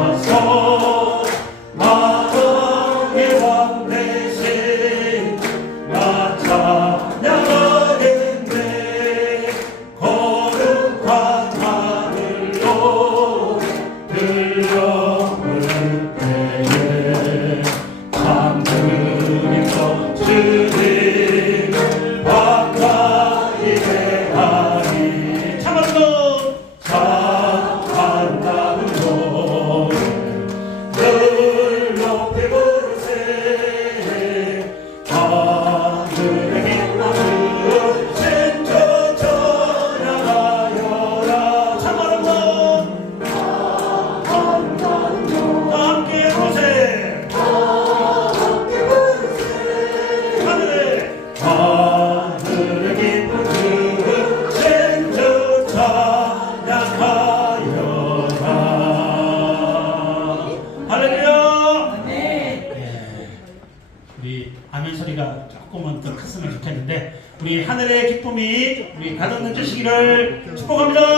불러서 뜻이기를 축복합니다.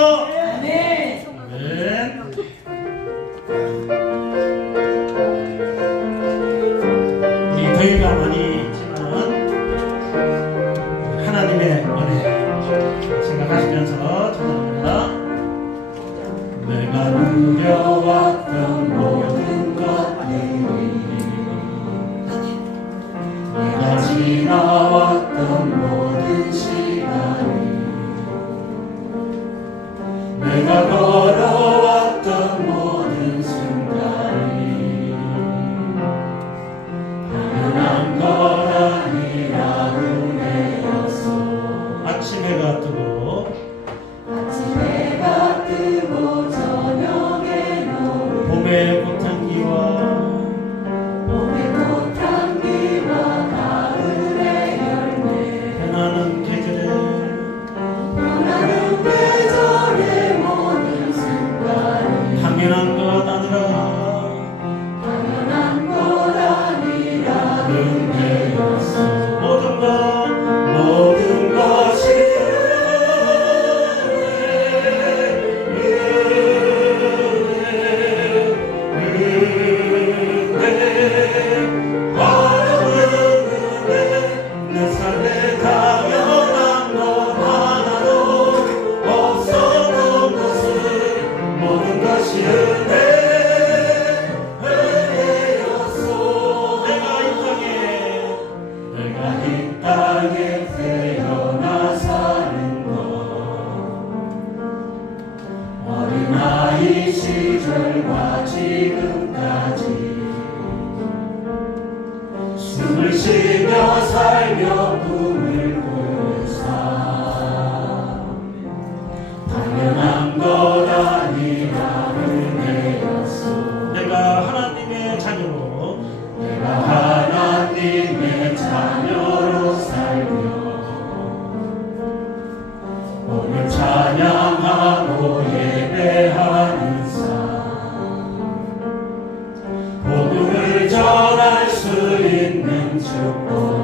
your boy.